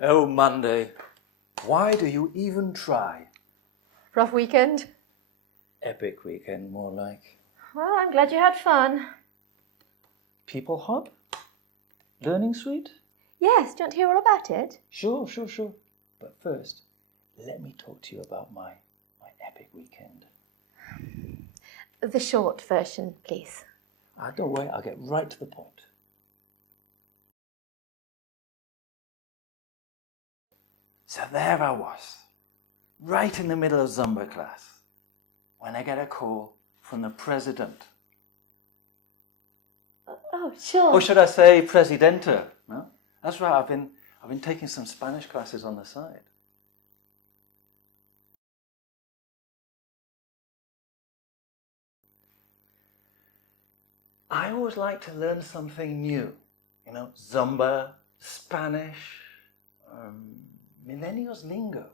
Oh, Monday. Why do you even try? Rough weekend? Epic weekend, more like. Well, I'm glad you had fun. People hop? Learning suite? Yes, do you want to hear all about it? Sure. But first, let me talk to you about my epic weekend. The short version, please. Don't worry, I'll get right to the point. So there I was, right in the middle of Zumba class, when I get a call from the president. Oh, sure. Or should I say presidenta? No? That's right, I've been taking some Spanish classes on the side. I always like to learn something new. You know, Zumba, Spanish, millennials lingo.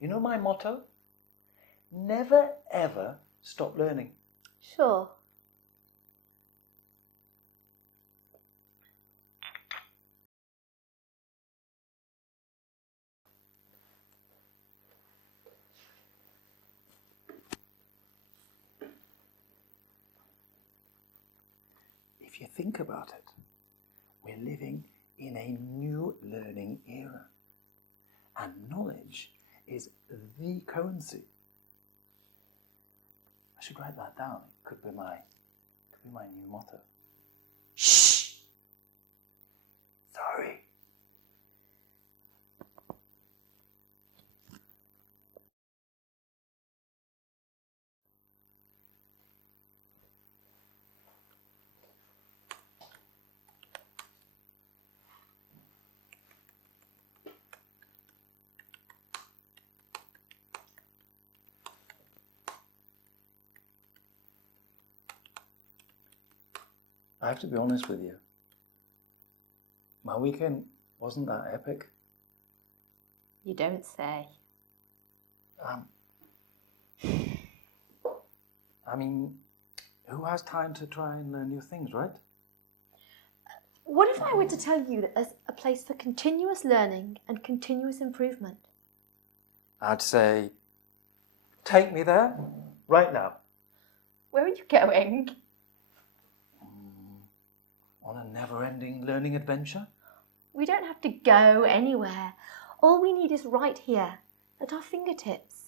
You know my motto? Never ever stop learning. Sure. If you think about it, we're living in a new learning era. And knowledge is the currency. I should write that down. It could be my new motto. Shh! Sorry. I have to be honest with you. My weekend wasn't that epic. You don't say. I mean, who has time to try and learn new things, right? What if I were to tell you that there's a place for continuous learning and continuous improvement? I'd say, take me there, right now. Where are you going? On a never-ending learning adventure? We don't have to go anywhere. All we need is right here, at our fingertips.